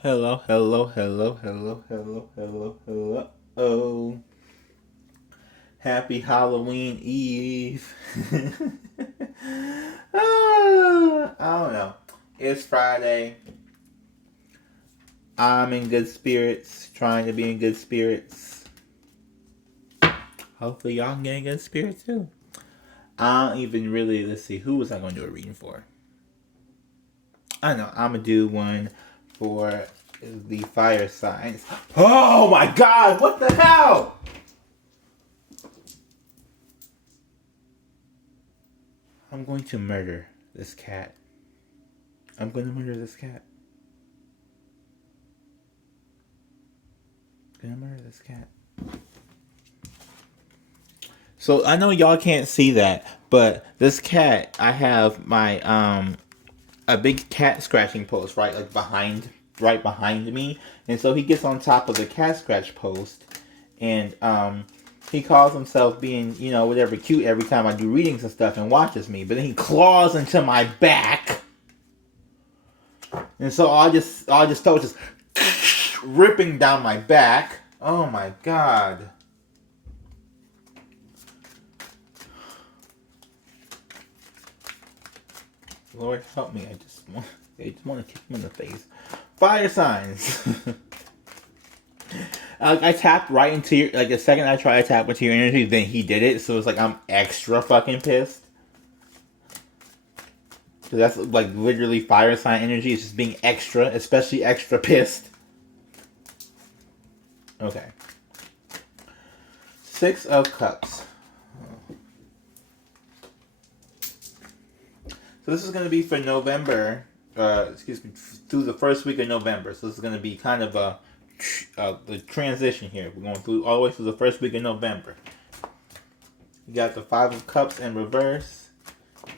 Hello, hello, hello, hello, hello, hello, hello. Oh, happy Halloween Eve. I don't know. It's Friday. I'm in good spirits, trying to be in good spirits. Hopefully, y'all can get in good spirits too. I don't even really, let's see, who was I going to do a reading for? I know, I'm going to do one for the fire signs. Oh my god, what the hell? I'm going to murder this cat. I'm going to murder this cat. I'm going to murder this cat. So I know y'all can't see that, but this cat, I have my a big cat scratching post right behind me, and so he gets on top of the cat scratch post, and he calls himself being, whatever, cute every time I do readings and stuff and watches me, but then he claws into my back. And so I just felt just ripping down my back. Oh my god. Lord help me. I just want to kick him in the face. Fire signs. I tapped right into your, like, the second I tried to tap into your energy, then he did it. So it's like I'm extra fucking pissed. So that's like literally fire sign energy. It's just being extra, especially extra pissed. Okay. Six of Cups. So this is going to be for November, through the first week of November. So this is going to be kind of the transition here. We're going through all the way through the first week of November. You got the Five of Cups in reverse.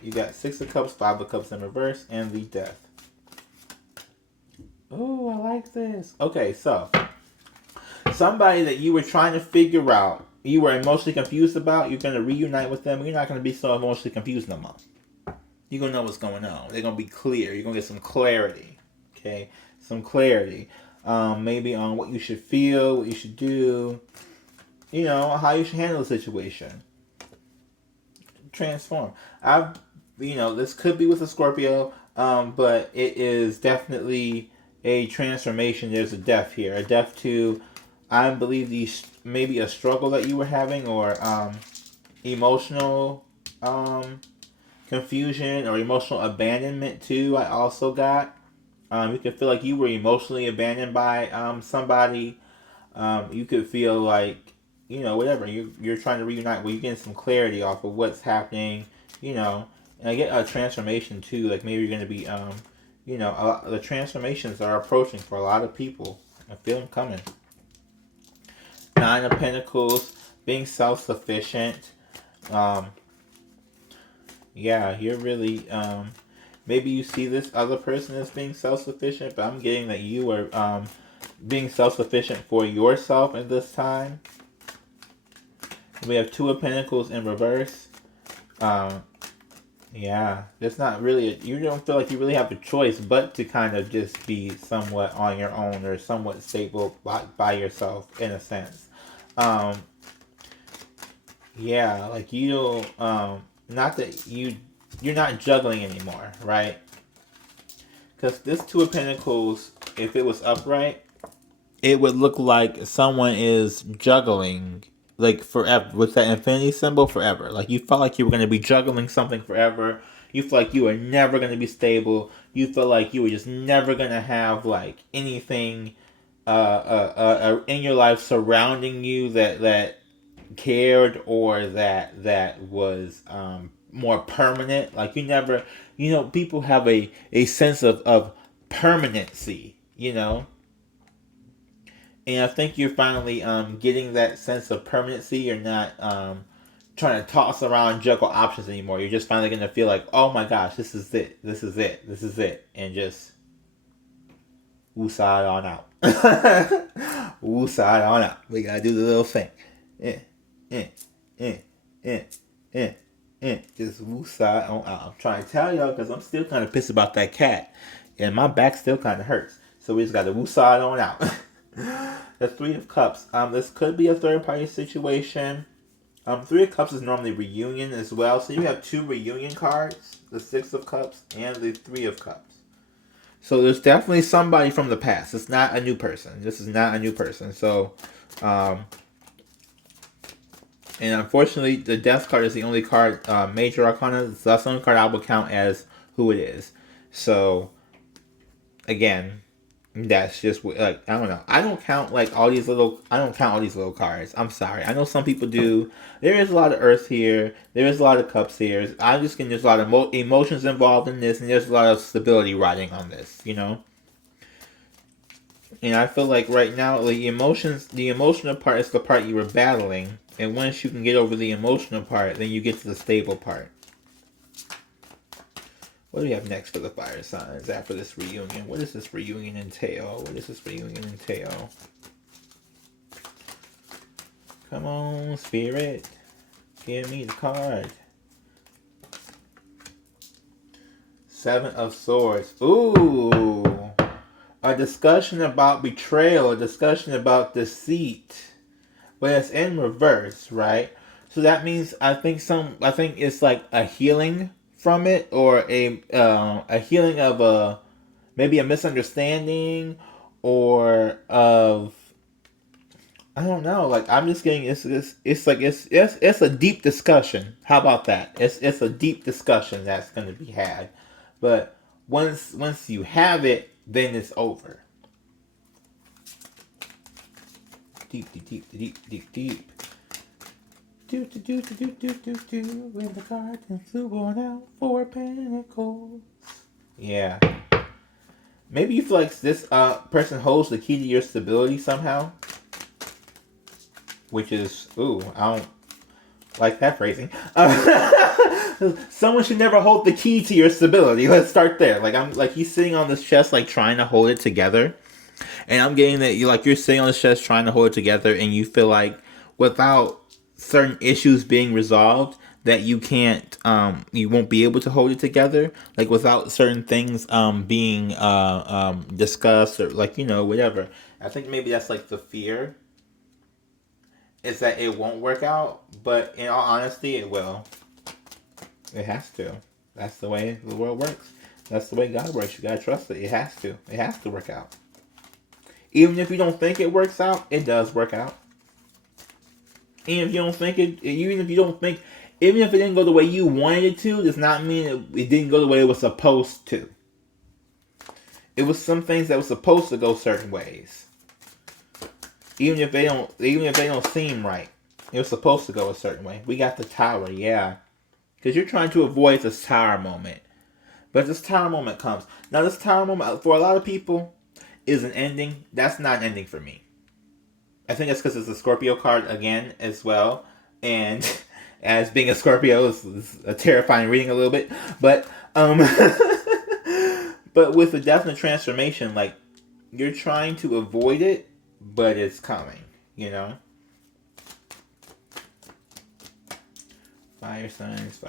You got Six of Cups, Five of Cups in reverse, and the Death. Oh, I like this. Okay, so somebody that you were trying to figure out, you were emotionally confused about, you're going to reunite with them. You're not going to be so emotionally confused no more. You're going to know what's going on. They're going to be clear. You're going to get some clarity. Okay? Some clarity. Maybe on what you should feel, what you should do. How you should handle the situation. Transform. This could be with a Scorpio, but it is definitely a transformation. There's a death here. A death to, I believe, maybe a struggle that you were having, or emotional confusion or emotional abandonment too. I also got. You could feel like you were emotionally abandoned by somebody. You could feel like, whatever. You're trying to reunite. Well, you're getting some clarity off of what's happening. And I get a transformation too. Like maybe you're going to be, the transformations are approaching for a lot of people. I feel them coming. Nine of Pentacles, being self-sufficient. Yeah, you're really, maybe you see this other person as being self-sufficient, but I'm getting that you are being self-sufficient for yourself at this time. We have Two of Pentacles in reverse. Yeah, there's not really, you don't feel like you really have a choice but to kind of just be somewhat on your own or somewhat stable by yourself in a sense. Yeah, like you don't, not that you're not juggling anymore, right? Because this Two of Pentacles, if it was upright, it would look like someone is juggling, like, forever, with that infinity symbol, forever. Like you felt like you were going to be juggling something forever. You feel like you were never going to be stable. You feel like you were just never going to have like anything in your life surrounding you that cared, or that was more permanent. Like you never, people have a sense of permanency, and I think you're finally getting that sense of permanency. You're not trying to toss around and juggle options anymore. You're just finally going to feel like, oh my gosh, this is it, this is it, this is it, and just woosah on out. Woosah on out. We gotta do the little thing. Eh, eh, eh, eh, eh, just woosah on out. I'm trying to tell y'all because I'm still kind of pissed about that cat, and my back still kind of hurts. So we just got to woosah it on out. The Three of Cups. This could be a third party situation. Three of Cups is normally reunion as well. So you have two reunion cards. The Six of Cups and the Three of Cups. So there's definitely somebody from the past. It's not a new person. This is not a new person. So, and unfortunately, the Death card is the only card, major arcana. So that's the only card I would count as who it is. So, again, that's just like, I don't know. I don't count all these little cards. I'm sorry. I know some people do. There is a lot of Earth here. There is a lot of Cups here. I'm just getting there's a lot of emotions involved in this, and there's a lot of stability riding on this. And I feel like right now the emotional part is the part you were battling, and once you can get over the emotional part, then you get to the stable part. What do we have next for the fire signs after this reunion? What does this reunion entail? Come on, Spirit. Give me the card. Seven of Swords. Ooh. A discussion about betrayal. A discussion about deceit. But it's in reverse, right? So that means I think it's like a healing from it, or a healing of maybe a misunderstanding, or of, I don't know. Like, I'm just getting it's a deep discussion. How about that? It's a deep discussion that's going to be had, but once you have it, then it's over. Deep. When the cards flew on out for Pentacles. Yeah. Maybe you feel like this person holds the key to your stability somehow. Which is, I don't like that phrasing. Someone should never hold the key to your stability. Let's start there. He's sitting on this chest, trying to hold it together. And I'm getting that you're sitting on this chest trying to hold it together, and you feel like without certain issues being resolved, that you can't, you won't be able to hold it together. Without certain things being discussed, or whatever. I think maybe that's the fear. Is that it won't work out, but in all honesty, it will. It has to. That's the way the world works. That's the way God works. You gotta trust it. It has to. It has to work out. Even if you don't think it works out, it does work out. Even if it didn't go the way you wanted it to, does not mean it didn't go the way it was supposed to. It was some things that were supposed to go certain ways. Even if they don't seem right, it was supposed to go a certain way. We got the Tower, yeah, because you're trying to avoid this Tower moment, but this Tower moment comes. Now, this Tower moment for a lot of people is an ending. That's not an ending for me. I think that's because it's a Scorpio card again as well, and as being a Scorpio is a terrifying reading a little bit, but but with the definite transformation, you're trying to avoid it. But it's coming, Fire signs.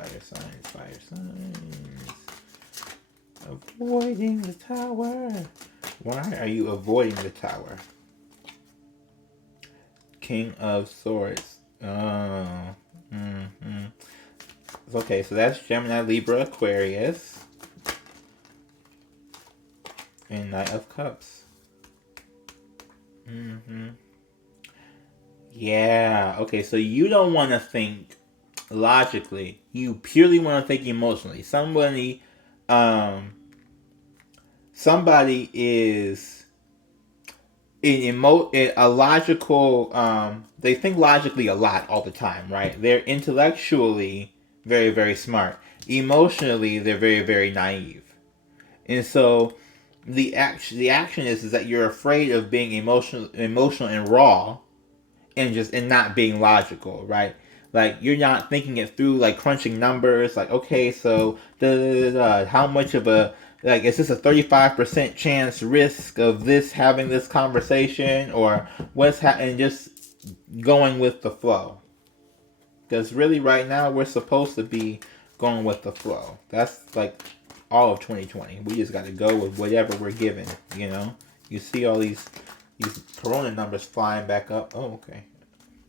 Avoiding the Tower. Why are you avoiding the Tower? King of Swords. Oh. Okay, so that's Gemini, Libra, Aquarius. And Knight of Cups. Yeah. Okay, so you don't want to think logically. You purely want to think emotionally. Somebody is a logical. They think logically a lot all the time, right? They're intellectually very, very smart. Emotionally, they're very, very naive, and so the action is that you're afraid of being emotional and raw, and not being logical, right? You're not thinking it through, crunching numbers, okay, so how much of a, is this a 35% chance risk of this having this conversation, or and just going with the flow. Because really right now we're supposed to be going with the flow. That's all of 2020. We just got to go with whatever we're given, you see all these corona numbers flying back up. Oh, okay.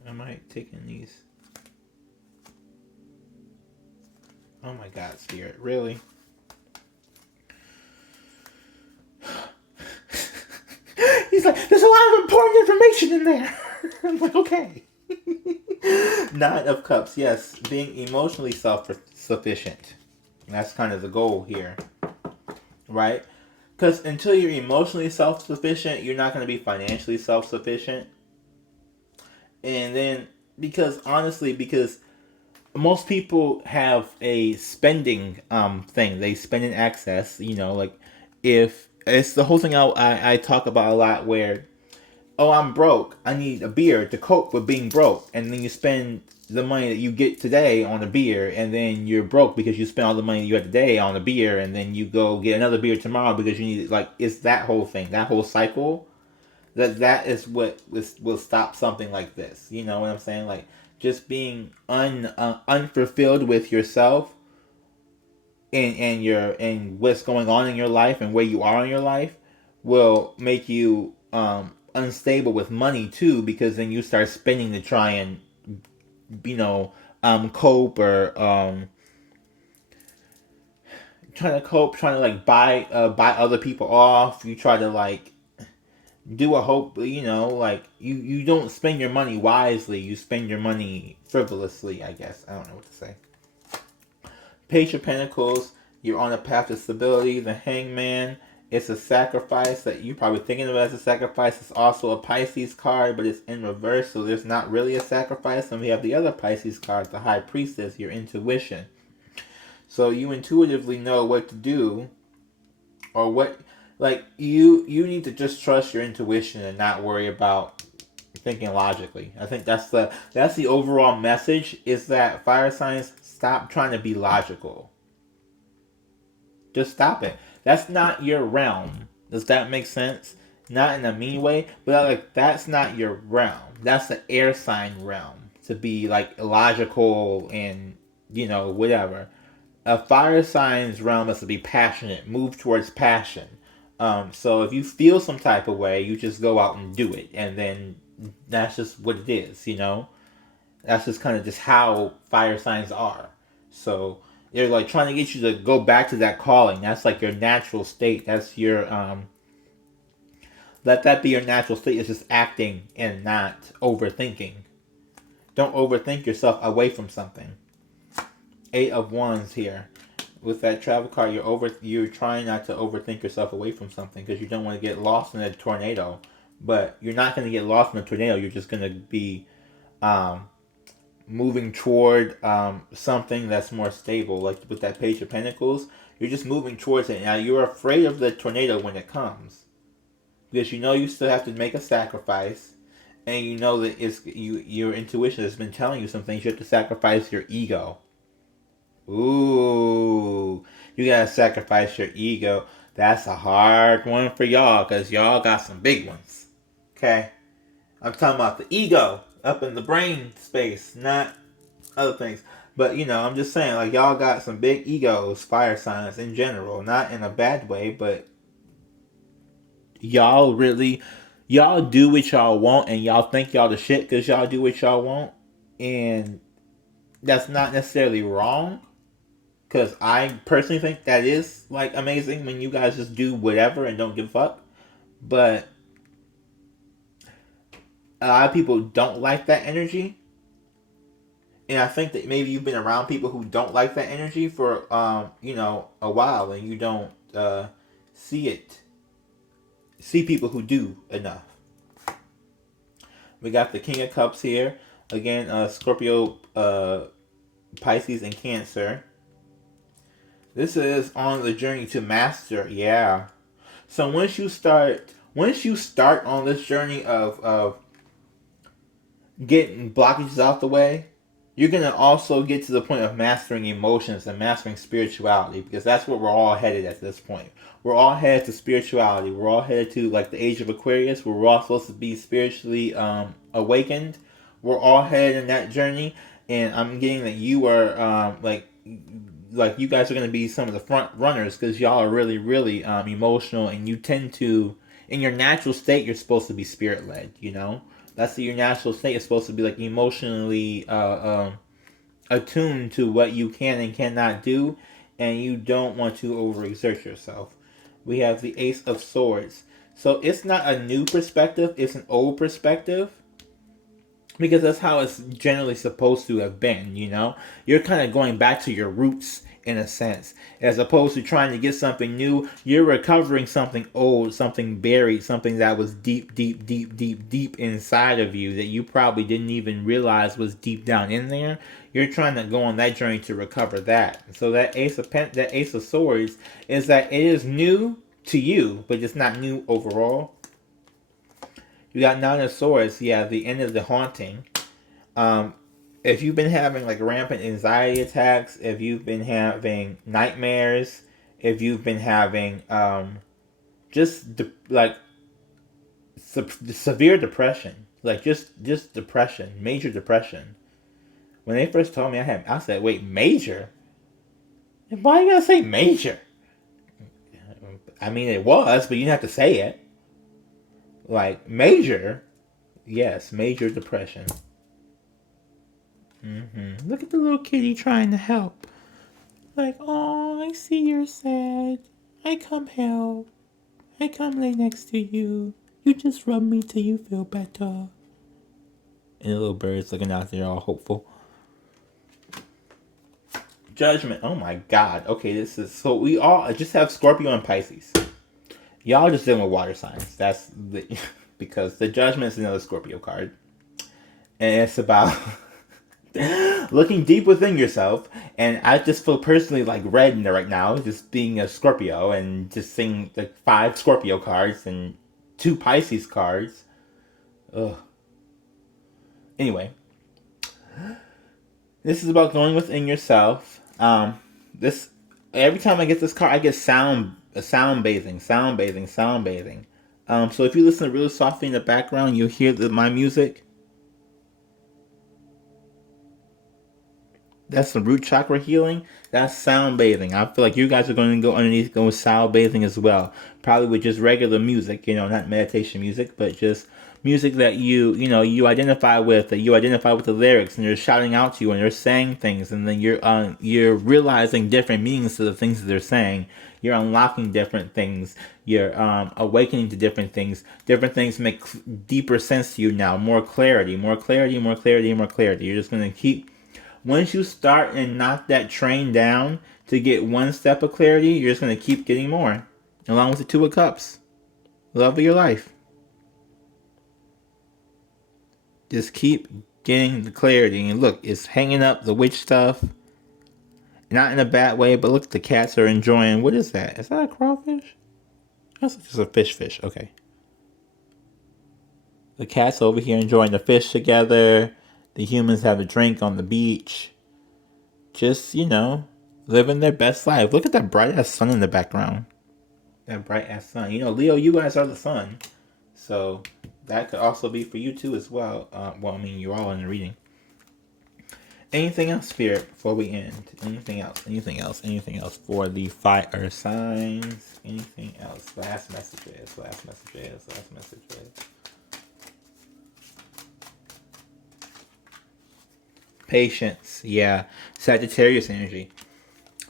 Am I taking these? Oh my God, Spirit, really? He's like, there's a lot of important information in there. I'm like, okay. Nine of Cups, yes, being emotionally self-sufficient. That's kind of the goal here, right? Because until you're emotionally self-sufficient, you're not going to be financially self-sufficient. And then, because most people have a spending thing. They spend in excess, like if it's the whole thing I talk about a lot where, oh, I'm broke, I need a beer to cope with being broke, and then you spend the money that you get today on a beer, and then you're broke because you spent all the money you had today on a beer, and then you go get another beer tomorrow because you need, like, it's that whole thing, that whole cycle. That is what will stop something like this. You know what I'm saying? Like, just being unfulfilled with yourself and what's going on in your life and where you are in your life will make you unstable with money too, because then you start spending to try and cope, or trying to like buy other people off. You try to like do a hope, like you don't spend your money wisely, you spend your money frivolously, I guess. I don't know what to say. Page of Pentacles, you're on a path to stability. The Hangman, it's a sacrifice that you're probably thinking of it as a sacrifice. It's also a Pisces card, but it's in reverse, so there's not really a sacrifice. And we have the other Pisces card, the High Priestess, your intuition. So you intuitively know what to do, or what, like, you need to just trust your intuition and not worry about thinking logically. I think that's the overall message, is that fire signs, stop trying to be logical. Just stop it. That's not your realm. Does that make sense? Not in a mean way, but like, that's not your realm. That's the air sign realm, to be like illogical and whatever. A fire sign's realm is to be passionate, move towards passion. So if you feel some type of way, you just go out and do it, and then that's just what it is. That's just kind of just how fire signs are. So they're like trying to get you to go back to that calling. That's like your natural state. That's your let that be your natural state. It's just acting and not overthinking. Don't overthink yourself away from something. 8 of Wands here. With that travel card, you're trying not to overthink yourself away from something, because you don't want to get lost in a tornado. But you're not going to get lost in a tornado. You're just going to be moving toward something that's more stable. Like with that Page of Pentacles, you're just moving towards it. Now, you're afraid of the tornado when it comes, because you still have to make a sacrifice, and that your intuition has been telling you some things. You have to sacrifice your ego. Ooh, you gotta sacrifice your ego. That's a hard one for y'all, because y'all got some big ones. Okay? I'm talking about the ego up in the brain space, not other things. But, I'm just saying, like, y'all got some big egos, fire signs in general. Not in a bad way, but y'all do what y'all want, and y'all think y'all the shit because y'all do what y'all want. And that's not necessarily wrong, because I personally think that is, like, amazing when you guys just do whatever and don't give a fuck. But a lot of people don't like that energy. And I think that maybe you've been around people who don't like that energy for, a while, and you don't see people who do enough. We got the King of Cups here. Again, Scorpio, Pisces, and Cancer. This is on the journey to master, yeah. So once you start on this journey of getting blockages out the way, you're going to also get to the point of mastering emotions and mastering spirituality, because that's where we're all headed at this point. We're all headed to spirituality. We're all headed to, like, the age of Aquarius, where we're all supposed to be spiritually awakened. We're all headed in that journey, and I'm getting that you are, like you guys are going to be some of the front runners, because y'all are really, really emotional, and you tend to in your natural state, you're supposed to be spirit led. That's your natural state is supposed to be like emotionally attuned to what you can and cannot do, and you don't want to overexert yourself. We have the Ace of Swords. So it's not a new perspective, it's an old perspective. Because that's how it's generally supposed to have been, You're kind of going back to your roots in a sense. As opposed to trying to get something new, you're recovering something old, something buried, something that was deep, deep, deep, deep, deep inside of you that you probably didn't even realize was deep down in there. You're trying to go on that journey to recover that. So that Ace of Swords is that it is new to you, but it's not new overall. You got Nine of Swords, the end of the haunting. If you've been having like rampant anxiety attacks, if you've been having nightmares, if you've been having severe depression, like just depression, major depression. When they first told me I said, wait, major? Why you gotta say major? I mean, it was, but you didn't have to say it. Like, major, yes, major depression. Look at the little kitty trying to help. Like, oh, I see you're sad. I come help. I come lay next to you. You just rub me till you feel better. And the little bird's looking out there all hopeful. Judgment. Oh my God. Okay, so we all just have Scorpio and Pisces. Y'all just dealing with water signs. Because the Judgment is another Scorpio card. And it's about looking deep within yourself. And I just feel personally like red right now, just being a Scorpio and just seeing like 5 Scorpio cards and 2 Pisces cards. Ugh. Anyway. This is about going within yourself. Every time I get this card, I get sound bathing. So if you listen really softly in the background, you'll hear my music. That's the root chakra healing. That's sound bathing. I feel like you guys are going to go underneath, go sound bathing as well. Probably with just regular music, not meditation music, but just music that you identify with, that you identify with the lyrics, and they're shouting out to you, and they're saying things, and then you're realizing different meanings to the things that they're saying. You're unlocking different things. You're awakening to different things. Different things make deeper sense to you now. More clarity. You're just going to keep. Once you start and knock that train down to get one step of clarity, you're just going to keep getting more. Along with the 2 of Cups. Love of your life. Just keep getting the clarity. And look, it's hanging up the witch stuff. Not in a bad way, but look, the cats are enjoying. What is that? Is that a crawfish? That's just a fish. Okay. The cats over here enjoying the fish together. The humans have a drink on the beach. Just, living their best life. Look at that bright-ass sun in the background. That bright-ass sun. Leo, you guys are the sun. So, that could also be for you too as well. You're all in the reading. Anything else, Spirit, before we end? Anything else for the fire signs? Anything else? Last messages. Patience, Sagittarius energy.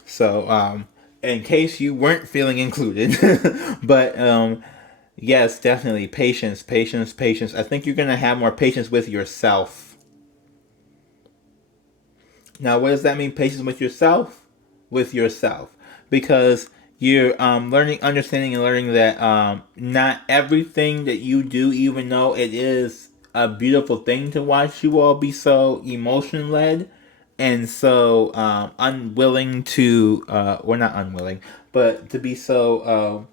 So, in case you weren't feeling included, but yes, definitely patience. I think you're gonna have more patience with yourself. Now, what does that mean? Patience with yourself, because you're understanding and learning that not everything that you do, even though it is a beautiful thing to watch you all be so emotion led and so unwilling to not unwilling, but to be so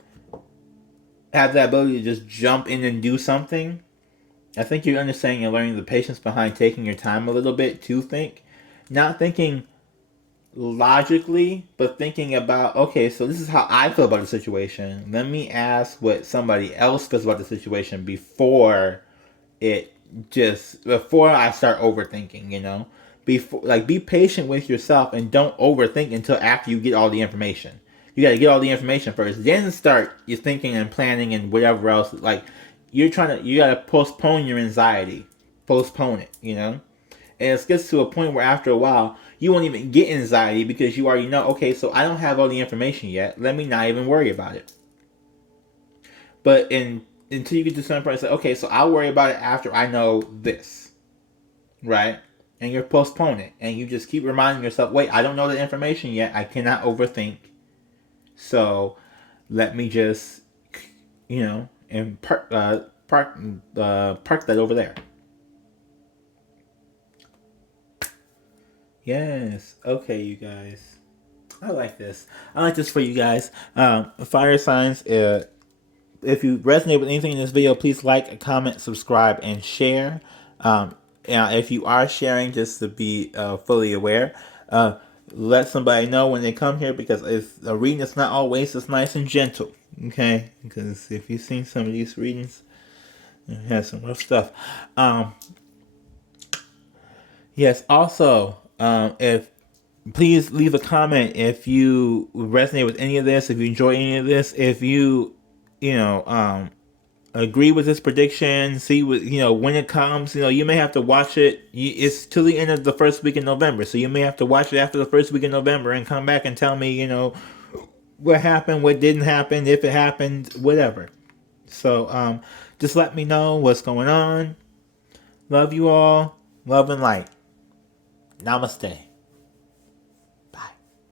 have that ability to just jump in and do something. I think you're understanding and learning the patience behind taking your time a little bit to think, not thinking logically, but thinking about, okay, so this is how I feel about the situation. Let me ask what somebody else feels about the situation before I start overthinking, be patient with yourself and don't overthink until after you get all the information. You got to get all the information first. Then start your thinking and planning and whatever else. Like, you got to postpone your anxiety. Postpone it, you know? And it gets to a point where after a while, you won't even get anxiety because you already know, okay, so I don't have all the information yet. Let me not even worry about it. But until you get to some point, it's like, okay, so I'll worry about it after I know this. Right? And you're postponing. And you just keep reminding yourself, wait, I don't know the information yet. I cannot overthink. So let me just, and park that over there. Yes. Okay, you guys. I like this. I like this for you guys. Fire signs. If you resonate with anything in this video, please like, comment, subscribe, and share. If you are sharing, just to be fully aware, let somebody know when they come here, because a reading is not always as nice and gentle. Okay, because if you've seen some of these readings, it has some rough stuff. Yes. Also, if please leave a comment if you resonate with any of this, if you enjoy any of this, if you agree with this prediction, see what, when it comes, you may have to watch it. It's to the end of the first week in November, so you may have to watch it after the first week in November and come back and tell me, what happened, what didn't happen, if it happened, whatever. So, just let me know what's going on. Love you all. Love and light. Namaste.